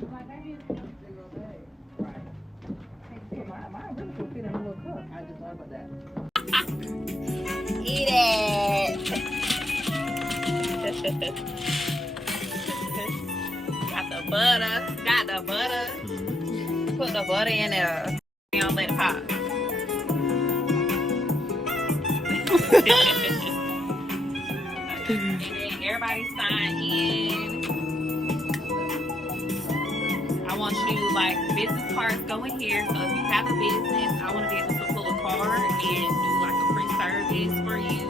Like I did zero bag. Right. Mine really could fit in a little cup. I just thought about that. Eat it. Got the butter. Got the butter. Put the butter in there. You don't let it pop. And then everybody sign in. I want you, like, business cards go in here. So if you have a business, I want to be able to pull a card and do like a free service for you.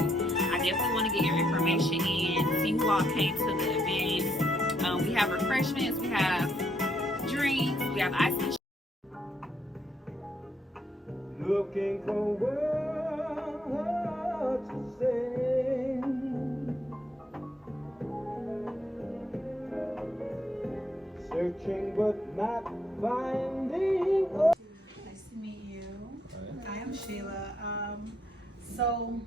I definitely want to get your information in. See who all came to the event. We have refreshments, we have drinks, we have ice and Looking for words to say, searching but not finding. Nice to meet you. I am Sheila. So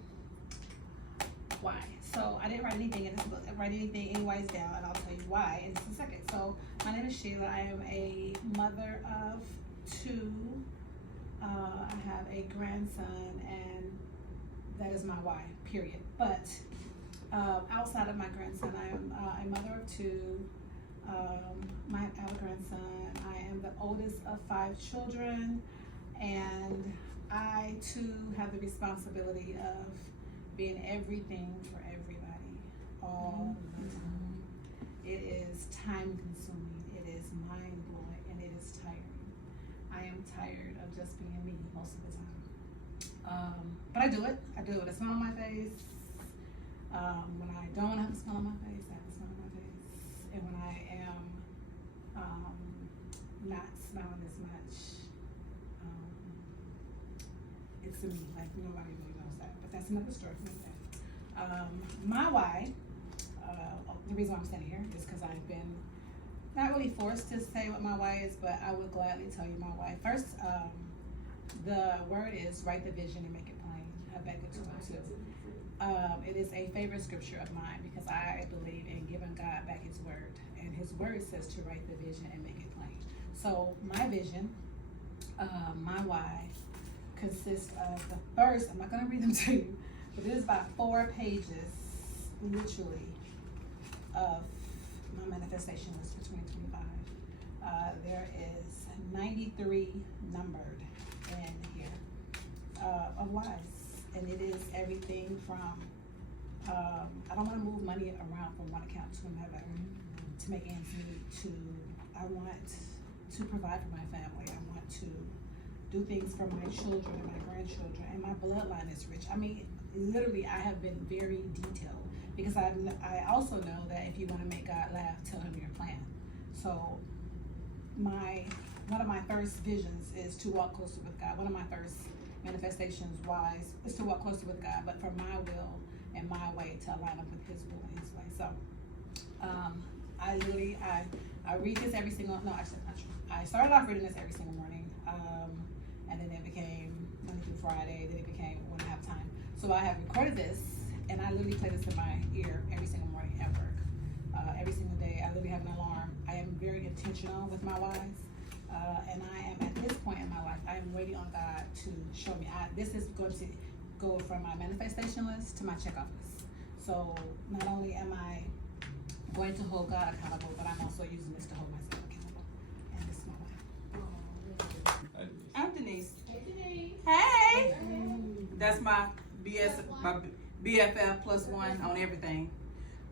why? So I didn't write anything in this book. I didn't write anything anyways down, and I'll tell you why in just a second. So my name is Sheila. I am a mother of two. I have a grandson, and that is my why, period. But outside of my grandson, I am a mother of two. I have a grandson. I am the oldest of 5 children, and I too have the responsibility of being everything for everybody all the time. It is time consuming, it is mind blowing, and it is tiring. I am tired of just being me most of the time. But I do it with a smile on my face. When I don't have a smile on my face, I have a smile on my face. And when I am not smiling as much, it's me, like nobody really knows that, but that's another story for me. My why, the reason why I'm standing here is because I've been not really forced to say what my why is, but I would gladly tell you my why. First, the word is write the vision and make it plain. Habakkuk 2:2. It is a favorite scripture of mine because I believe in giving God back his word, and his word says to write the vision and make it plain. So my vision, my why, consists of the first, I'm not going to read them to you, but it is about 4 pages, literally, of my manifestation list for 2025. There is 93 numbered in here of whys, and it is everything from, I don't want to move money around from one account to another to make ends meet, to I want to provide for my family. I want to do things for my children and my grandchildren, and my bloodline is rich. I mean, literally, I have been very detailed because I also know that if you want to make God laugh, tell him your plan. So one of my first visions is to walk closer with God. One of my first manifestations wise is to walk closer with God, but for my will and my way to align up with his will and his way. So I read this every single, no, actually not true. I started off reading this every single morning, and then it became Monday through Friday, then it became when I have time. So I have recorded this, and I literally play this in my ear every single morning at work. Every single day, I literally have an alarm. I am very intentional with my whys, and I am at this point in my life, I am waiting on God to show me. This is going to go from my manifestation list to my checkoff list. So not only am I going to hold God accountable, but I'm also using this to hold myself accountable. And this is my life. I'm Denise. Hey, Denise. Hey! That's my BFF plus one on everything.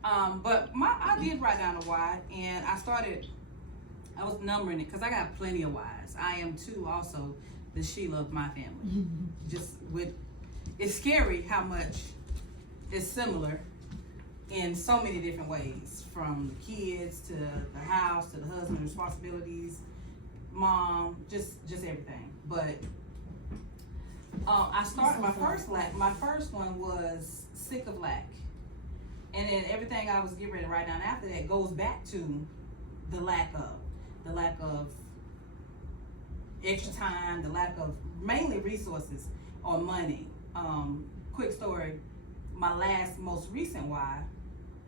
But I did write down a why, and I was numbering it because I got plenty of whys. I am too also the Sheila of my family. It's scary how much is similar in so many different ways, from the kids to the house to the husband responsibilities, mom, just everything. But I started my first one was sick of lack, and then everything I was getting ready to write down after that goes back to the lack of extra time, the lack of mainly resources or money. Quick story, my most recent why,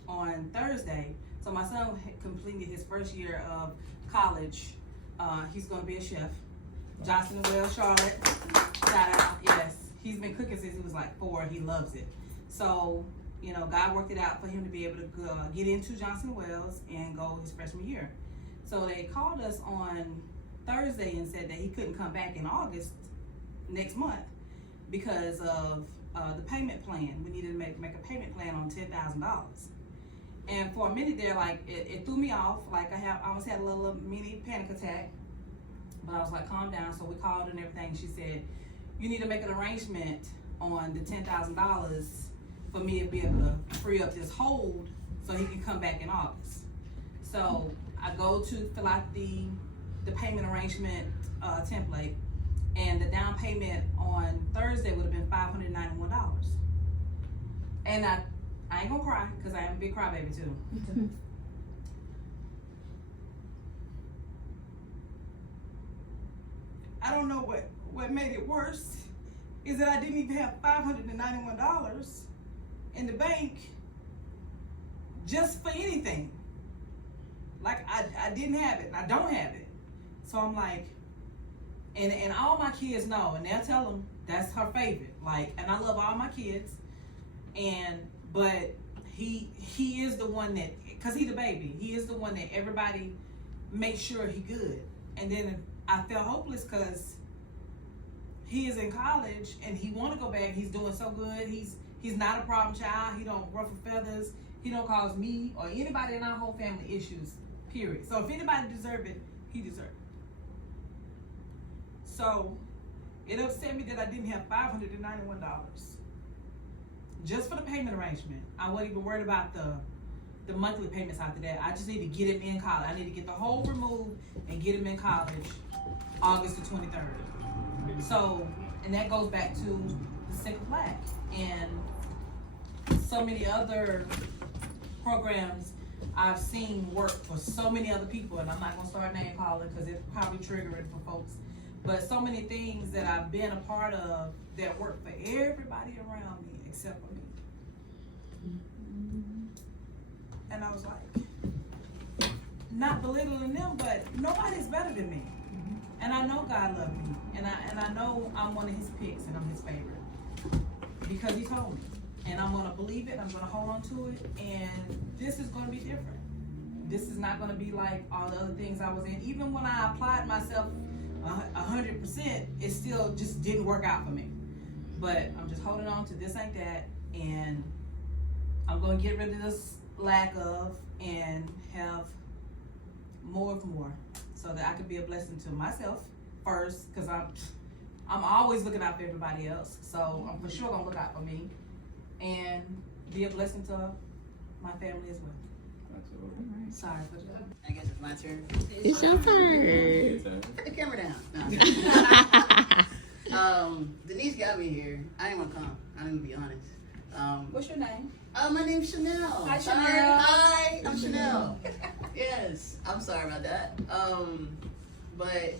on Thursday, So my son completed his first year of college. He's gonna be a chef. Johnson & Wales, Charlotte. Shout out, yes. He's been cooking since he was like 4. He loves it. So, you know, God worked it out for him to be able to get into Johnson & Wales and go his freshman year. So they called us on Thursday and said that he couldn't come back in August next month because of the payment plan. We needed to make a payment plan on $10,000. And for a minute there, like it threw me off. Like I almost had a little mini panic attack. But I was like, calm down. So we called and everything. She said, you need to make an arrangement on the $10,000 for me to be able to free up this hold so he can come back in August. So I go to fill out the payment arrangement template, and the down payment on Thursday would have been $591. And I ain't gonna cry because I am a big crybaby too. I don't know what made it worse is that I didn't even have $591 in the bank just for anything. Like I didn't have it, and I don't have it. So I'm like, and all my kids know, and they'll tell them that's her favorite. Like, and I love all my kids, but he is the one that, cause he's the baby, he is the one that everybody makes sure he good. And then I felt hopeless because he is in college and he want to go back. He's doing so good. He's not a problem child. He don't ruffle feathers. He don't cause me or anybody in our whole family issues, period. So if anybody deserve it, he deserve it. So it upset me that I didn't have $591 just for the payment arrangement. I wasn't even worried about the monthly payments after that. I just need to get him in college. I need to get the whole removed and get him in college August the 23rd. So, and that goes back to the Sick Black and so many other programs I've seen work for so many other people, and I'm not gonna start name calling because it's probably triggering for folks. But so many things that I've been a part of that work for everybody around me except for me. And I was like, not belittling them, but nobody's better than me. And I know God loves me, and I know I'm one of his picks and I'm his favorite because he told me. And I'm gonna believe it, I'm gonna hold on to it, and this is gonna be different. This is not gonna be like all the other things I was in. Even when I applied myself 100%, it still just didn't work out for me. But I'm just holding on to this ain't that, and I'm gonna get rid of this lack of and have more of more so that I could be a blessing to myself first, because I'm always looking out for everybody else. So I'm for sure gonna look out for me and be a blessing to my family as well. Absolutely. Sorry for that. I guess it's my turn. It's your turn. Put the camera down. No. Denise got me here. I didn't want to come. I'm gonna be honest. What's your name? My name's Chanel. Hi, Chanel. Hi, I'm Chanel. Yes, I'm sorry about that. But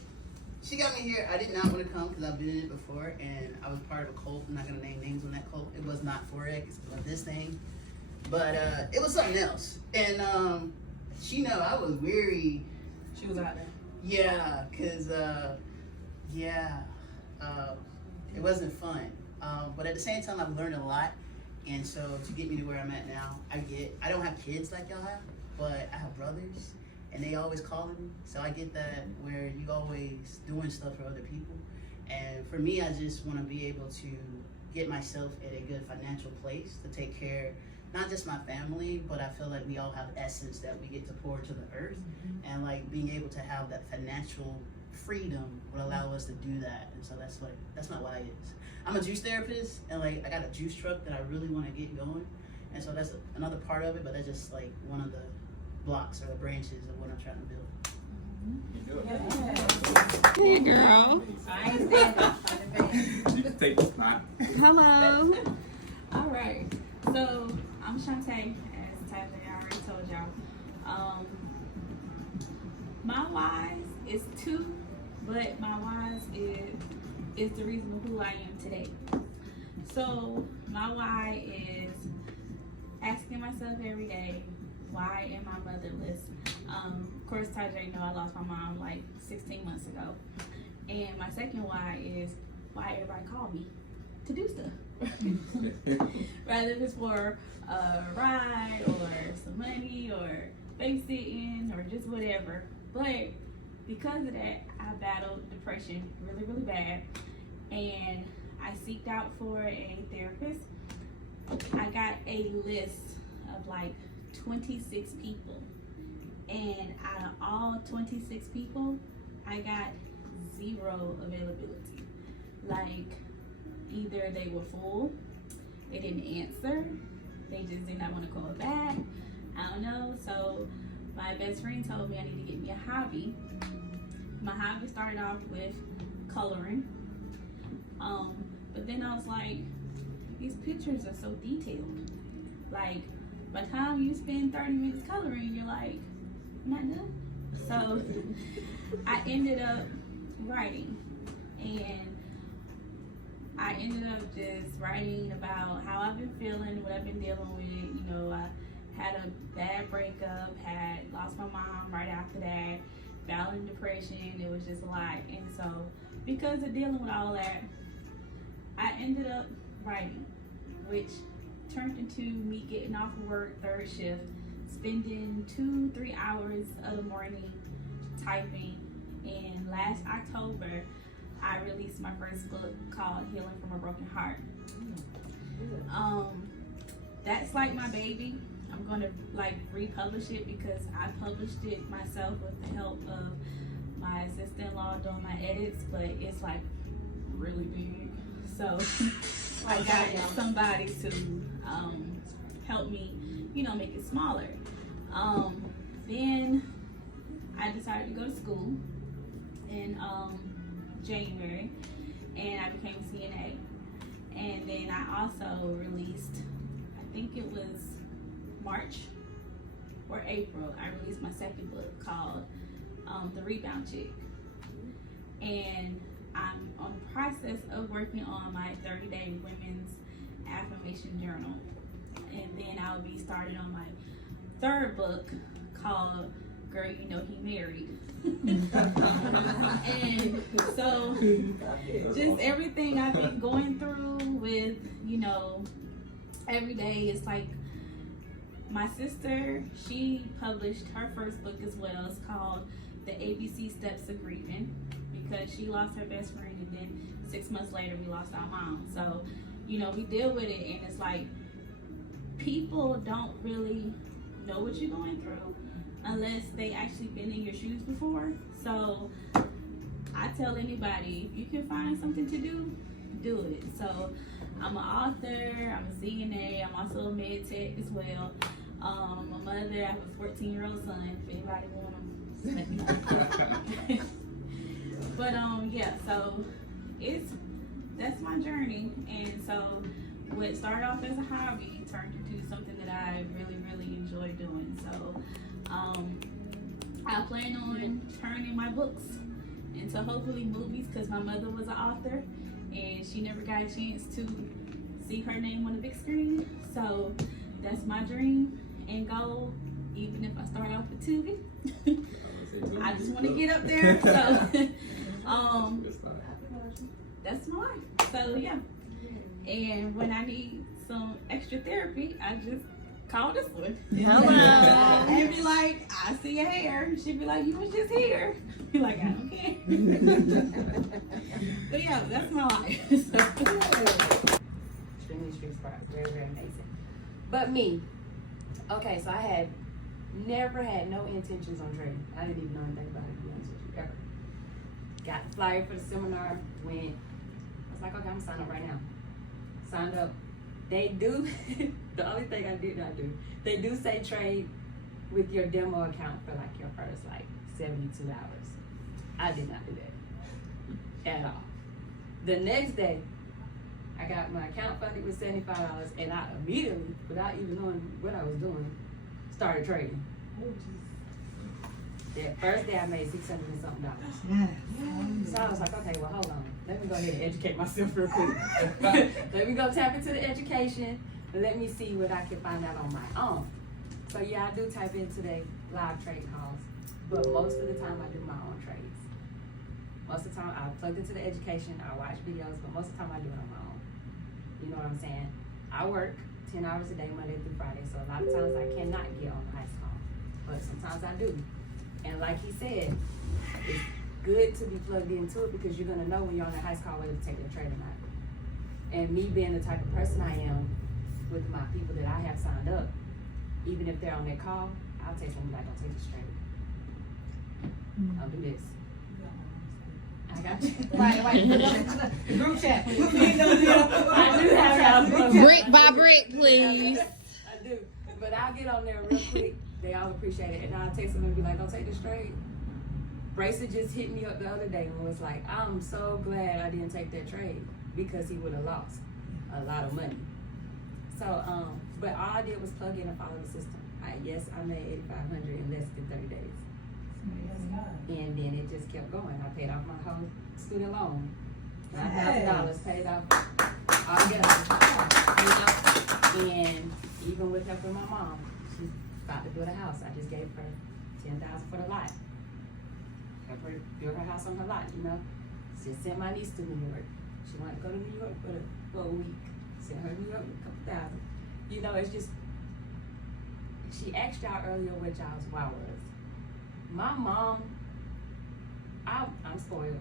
she got me here. I did not want to come because I've been in it before, and I was part of a cult. I'm not gonna name names on that cult. It was not Forex. It was this thing. But it was something else. And she know I was weary. She was out there. Yeah, because it wasn't fun. But at the same time, I've learned a lot. And so to get me to where I'm at now, I don't have kids like y'all have, but I have brothers, and they always calling me. So I get that where you always doing stuff for other people. And for me, I just want to be able to get myself at a good financial place to take care, not just my family, but I feel like we all have essence that we get to pour to the earth. Mm-hmm. And like being able to have that financial freedom would allow us to do that. And so that's not what I is. I'm a juice therapist, and like I got a juice truck that I really want to get going. And so that's another part of it, but that's just like one of the blocks or the branches of what I'm trying to build. Hey, girl. I ain't standing. You just take the spot. Hello. All right. So I'm Shantae, as Tyler already told y'all. My whys is 2, but my whys is the reason of who I am today. So my why is asking myself every day, why am I motherless? Of course, Tajay know I lost my mom like 16 months ago. And my second why is why everybody call me to do stuff. Rather if it's for a ride or some money or babysitting or just whatever. But because of that, I battled depression really, really bad. And I seeked out for a therapist. I got a list of like 26 people. And out of all 26 people, I got 0 availability. Like, either they were full, they didn't answer, they just did not want to call back. I don't know. So my best friend told me I need to get me a hobby. My hobby started off with coloring. But then I was like, these pictures are so detailed. Like, by the time you spend 30 minutes coloring, you're like, I'm not done. So I ended up writing, and I ended up just writing about how I've been feeling, what I've been dealing with. You know, I had a bad breakup, had lost my mom right after that, battling depression. It was just a lot. And so because of dealing with all that, I ended up writing, which turned into me getting off of work, third shift, spending 2-3 hours of the morning typing. And last October, I released my first book called Healing from a Broken Heart. That's like my baby. I'm gonna like republish it because I published it myself with the help of my sister-in-law doing my edits, but it's like really big. So I got somebody to help me, you know, make it smaller. Then I decided to go to school in January, and I became a CNA. And then I also released, I think it was March or April, I released my second book called The Rebound Chick. And I'm on the process of working on my 30-day women's affirmation journal. And then I'll be starting on my third book called Girl, You Know He Married. And so just everything I've been going through with, you know, every day, it's like my sister, she published her first book as well. It's called The ABC Steps of Grieving, because she lost her best friend, and then 6 months later we lost our mom. So, you know, we deal with it, and it's like people don't really know what you're going through unless they actually been in your shoes before. So I tell anybody, if you can find something to do, do it. So I'm an author, I'm a CNA, I'm also a med tech as well. I'm a mother, I have a 14-year-old son, if anybody want him, let me know. But yeah, so that's my journey. And so what started off as a hobby turned into something that I really, really enjoy doing. So I plan on turning my books into hopefully movies, because my mother was an author and she never got a chance to see her name on the big screen. So that's my dream and goal, even if I start off with Tubi. I just want to get up there. So that's my life. So yeah. And when I need some extra therapy, I just call this one. Hello. And be like, I see your hair. She'd be like, you was just here. Be like, I don't care. But yeah, that's my life. Extremely street smart, very, very amazing. But me, okay, so I had never had no intentions on trading. I didn't even know anything about it, to be honest with you, ever. Got the flyer for the seminar, went, I was like, okay, I'm gonna sign up right now. Signed up. They do, the only thing I did not do, they do say trade with your demo account for like your first like 72 hours. I did not do that at all. The next day, I got my account funded with $75, and I immediately, without even knowing what I was doing, started trading. That first day I made $600 and something. So I was like, okay, well, hold on. Let me go ahead and educate myself real quick. Let me go tap into the education and let me see what I can find out on my own. So yeah, I do type in today live trade calls, but most of the time I do my own trades. Most of the time I plug into the education, I watch videos, but most of the time I do it on my own. You know what I'm saying? I work 10 hours a day, Monday through Friday, so a lot of times I cannot get on the ice call, but sometimes I do. And like he said, it's good to be plugged into it because you're gonna know when you're on the ice call whether to take the trade or not. And me being the type of person I am with my people that I have signed up, even if they're on their call, I'll take them like, don't take it straight. I'll do this. I got you. Right. Group chat. I do have y'all. Brick by brick, please. I do. But I'll get on there real quick. They all appreciate it. And I'll text them and be like, don't take this straight. Bracer just hit me up the other day and was like, I'm so glad I didn't take that trade because he would have lost a lot of money. So, but all I did was plug in and follow the system. I made $8,500 in less than 30 days. And then it just kept going. I paid off my whole student loan. $9,000 paid off altogether. You know? And even with helping my mom, she's about to build a house. I just gave her $10,000 for the lot. Help her build her house on her lot, you know. Just sent my niece to New York. She wanted to go to New York for a week. Sent her to New York with a couple thousand. You know, it's just, she asked y'all earlier what y'all's wow was. My mom, I'm spoiled.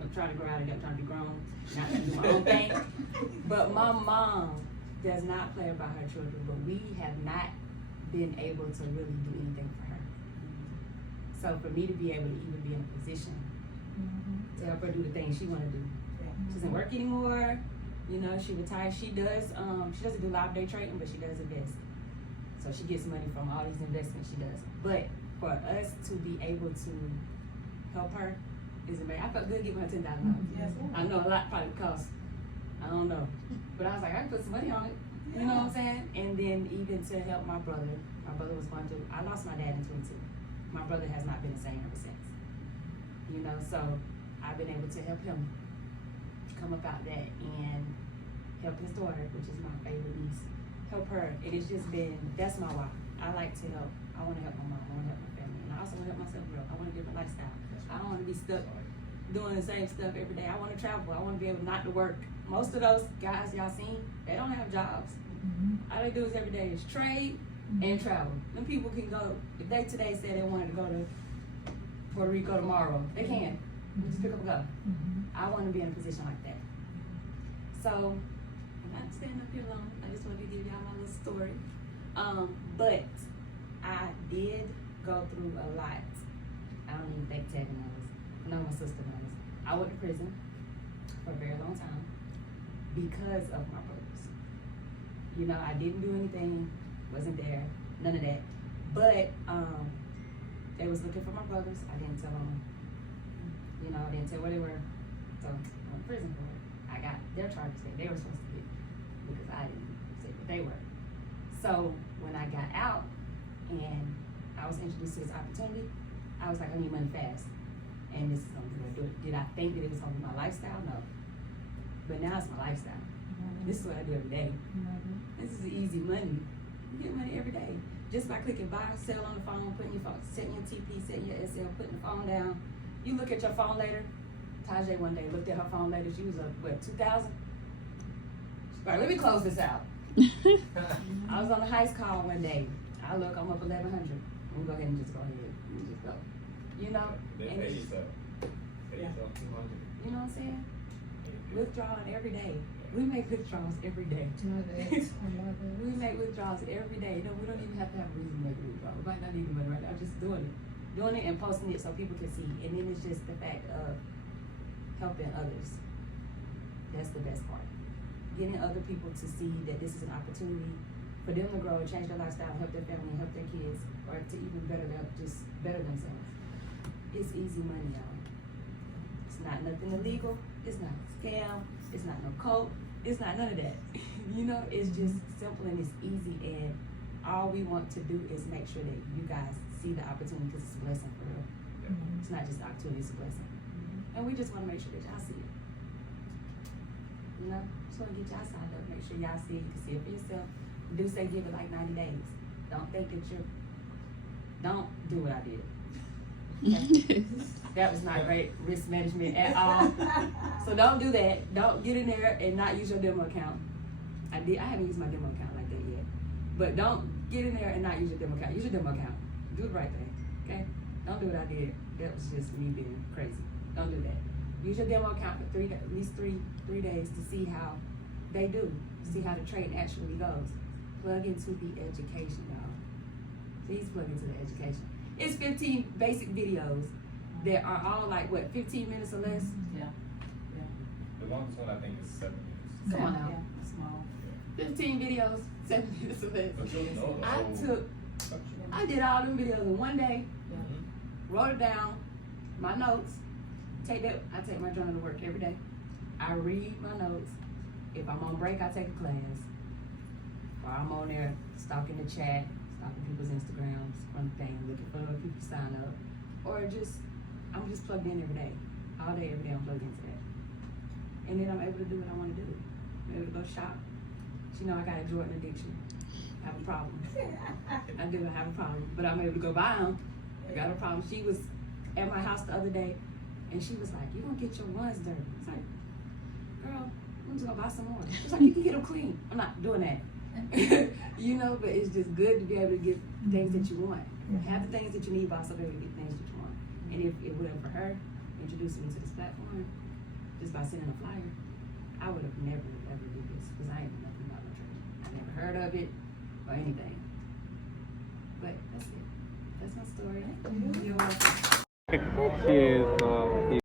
I'm trying to grow out of it. I'm trying to be grown, not to do my own thing. But my mom does not play about her children, but we have not been able to really do anything for her. So for me to be able to even be in a position to help her do the things she want to do. She doesn't work anymore. You know, she retired. She doesn't do live day trading, but she does invest. So she gets money from all these investments she does. But for us to be able to help her is amazing. I felt good giving her $10,000. Yes, I know a lot probably costs. I don't know. But I was like, I can put some money on it. You know what I'm saying? And then even to help my brother was going through, I lost my dad in 22. My brother has not been the same ever since. You know, so I've been able to help him come about that and help his daughter, which is my favorite niece, help her. And it's just been, that's my why. I like to help. I want to help my mom. I want to help my family. And I also want to help myself grow. I want a different lifestyle. I don't want to be stuck doing the same stuff every day. I want to travel. I want to be able not to work. Most of those guys y'all seen, they don't have jobs. All they do is every day is trade and travel. Them people can go, if they today said they wanted to go to Puerto Rico tomorrow, they can. Just pick up and go. I want to be in a position like that. So, I'm not standing up here long. I just wanted to give y'all my little story. But I did go through a lot. I don't even think Tevin knows. No, my sister knows. I went to prison for a very long time because of my brothers. You know, I didn't do anything, wasn't there, none of that. But they was looking for my brothers. I didn't tell them. You know, I didn't tell where they were. So I went to prison for it. I got their charges that they were supposed to get because I didn't say what they were. So when I got out and I was introduced to this opportunity, I was like, I need money fast. And this is something to do. Did I think that it was gonna be my lifestyle? No. But now it's my lifestyle. This is what I do every day. This is easy money. You get money every day. Just by clicking buy, sell on the phone, putting your phone, setting your TP, setting your SL, putting the phone down. You look at your phone later. Tajay one day looked at her phone later. She was up, what, 2,000? She's like, let me close this out. I was on the heist call one day. I look, I'm up 1,100. Let me go ahead and just go ahead and just go. You know? They And pay it's- yourself. Pay yourself 200. you know what I'm saying? Withdrawing every day. We make withdrawals every day. We make withdrawals every day. No, we don't even have to have a reason to make a withdrawal. We might not need the money right now, just doing it. Doing it and posting it so people can see. And then it's just the fact of helping others. That's the best part. Getting other people to see that this is an opportunity for them to grow and change their lifestyle, help their family, and help their kids, or to even better themselves. It's easy money, y'all. It's not nothing illegal. It's not a scam. It's not no cult. It's not none of that. You know, it's just simple and it's easy, and all we want to do is make sure that you guys see the opportunity because it's a blessing for real. It's not just an opportunity, it's a blessing. And we just want to make sure that y'all see it. You know, just want to get y'all signed up, make sure y'all see it. You can see it for yourself. Do say give it like 90 days. Don't think that don't do what I did. Okay? That was not great risk management at all. So don't do that. Don't get in there and not use your demo account. I haven't used my demo account like that yet. But don't get in there and not use your demo account. Use your demo account. Do the right thing. Okay? Don't do what I did. That was just me being crazy. Don't do that. Use your demo account for at least three days to see how they do. See how the trade actually goes. Plug into the education, y'all. Please plug into the education. It's 15 basic videos that are all like, what, 15 minutes or less? The longest one I think is 7 minutes. Come on now. Yeah, small. 15 videos, 7 minutes or less. But you'll know the whole structure. I did all them videos in one day, Mhm. wrote it down, my notes, I take my journal to work every day. I read my notes. If I'm on break, I take a class. Or I'm on there stalking the chat, stalking people's Instagrams, one thing, looking for other people to sign up. Or I'm just plugged in every day. All day, every day I'm plugged into that. And then I'm able to do what I want to do. I'm able to go shop. You know I got a Jordan addiction. I have a problem. I do have a problem. But I'm able to go buy them. I got a problem. She was at my house the other day and she was like, "You gonna get your ones dirty." It's like, girl, I'm just gonna buy some more. She's like, "You can get them clean." I'm not doing that. You know, but it's just good to be able to get things that you want. Have the things that you need, but also be able to get things that you want. And if it wasn't for her introducing me to this platform, just by sending a flyer, I would have never ever did this because I ain't know nothing about no church. I never heard of it or anything. But that's it. That's my story. You're welcome. She is